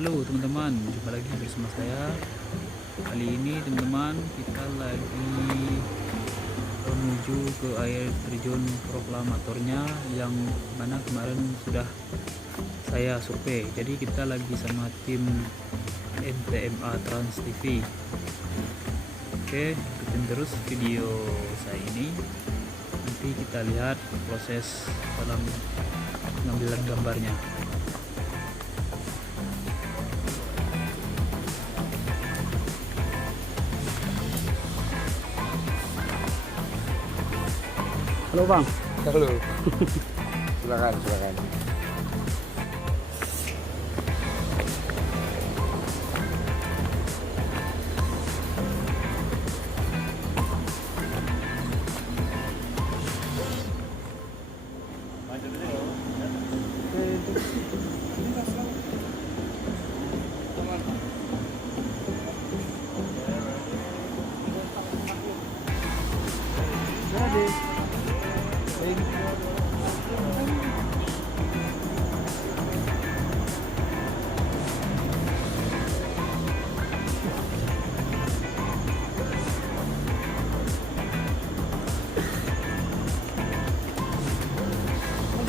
Halo teman-teman, jumpa lagi bersama saya. Kali ini teman-teman kita lagi menuju ke air terjun proklamatornya yang mana kemarin sudah saya survei. Jadi kita lagi sama tim NTMA Trans TV. Oke, ikutin terus video saya ini. Nanti kita lihat proses dalam pengambilan gambarnya. Halo Bang. Halo. Silakan.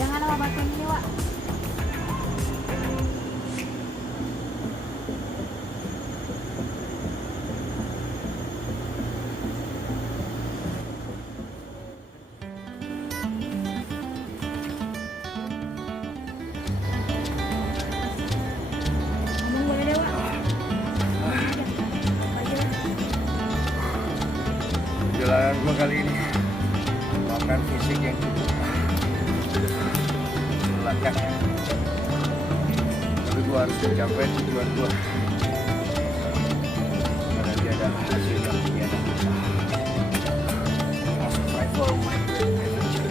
Jangan lupa batu ini, Wak. Ngomong boleh deh, Wak. Perjalanan gua kali ini makan fisik yang cukup melelahkan. Tapi gua harus mencapai tujuan gua. Karena dia adalah hasil yang tiada dusta. Survival my great adventure.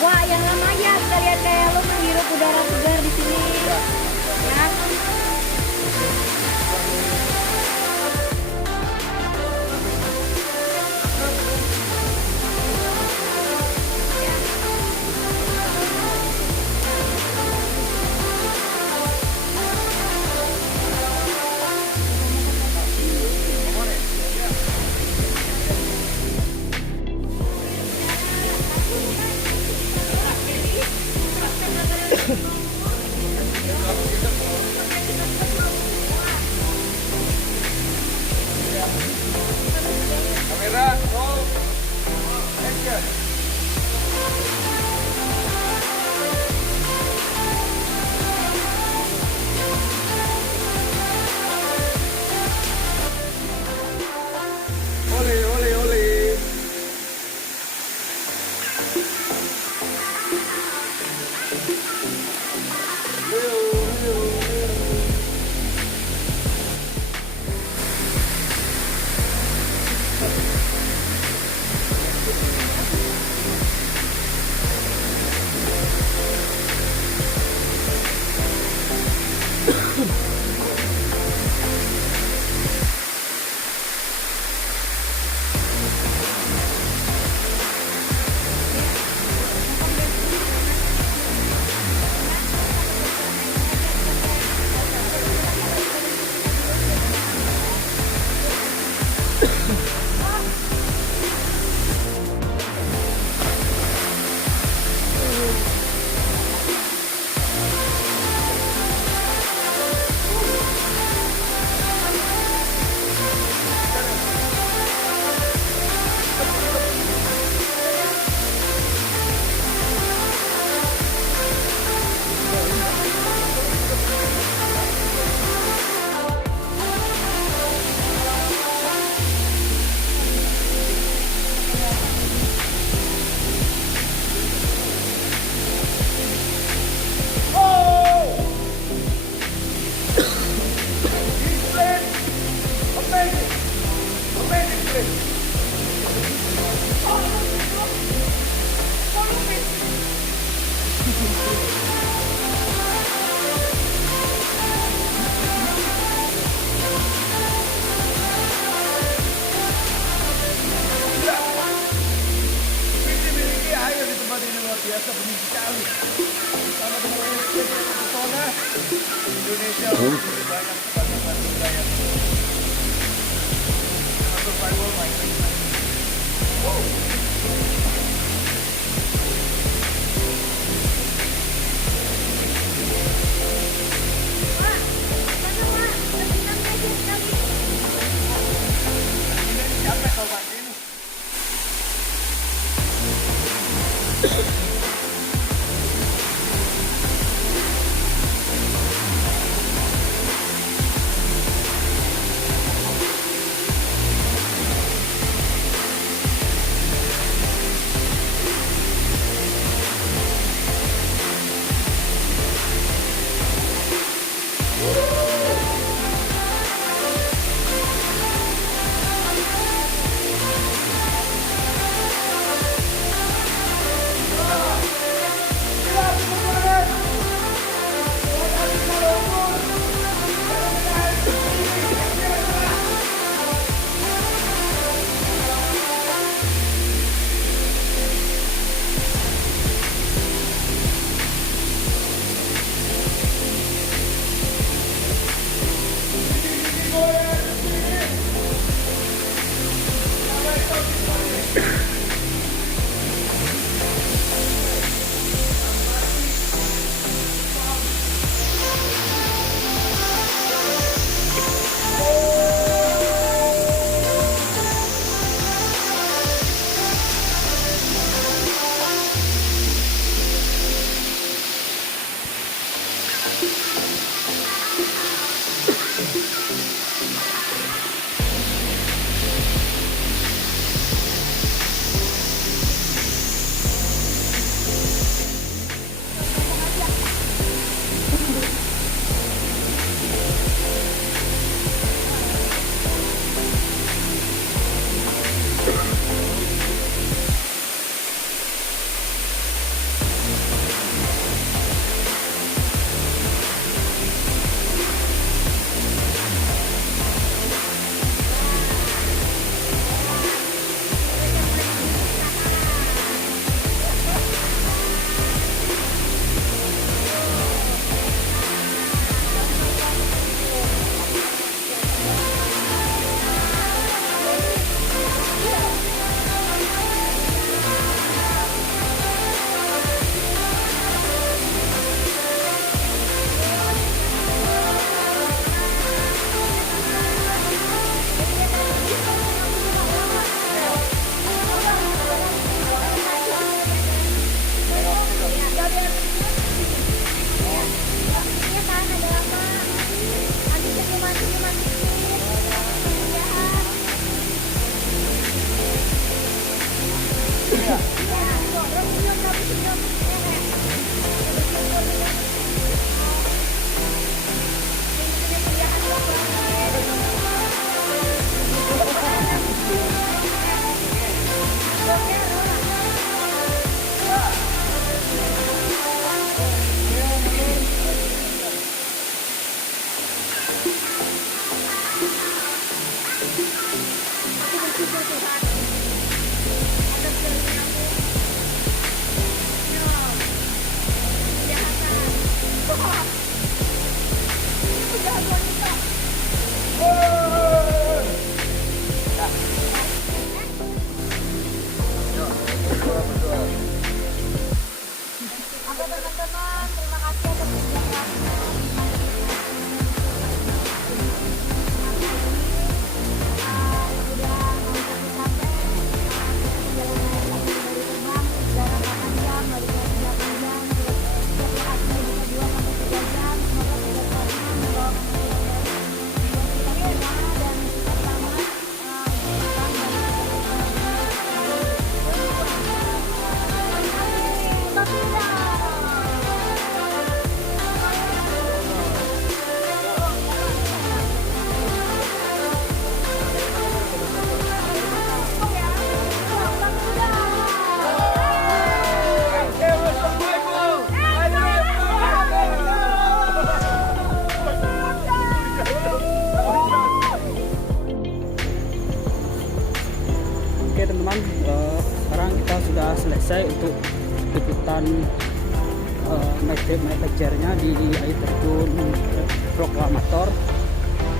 Wah, yang lama aja sekalian kayak lo menghirup udara segar di sini. Ya. Kamera, roll, action. Ole. biasa benih sekali. Bersama dengan SPB Pesona Indonesia lebih banyak kebanyakan budaya. Survival mining. Siapa kau pakai ini? Oke teman-teman, sekarang kita sudah selesai untuk ikutan my picture-nya di air terjun Proklamator.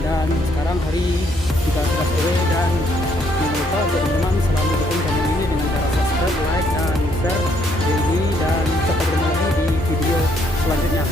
Dan sekarang hari juga sudah sore, dan jangan lupa untuk teman-teman selalu dukung channel ini dengan cara subscribe, like, dan share ini, dan sampai bertemu lagi di video selanjutnya.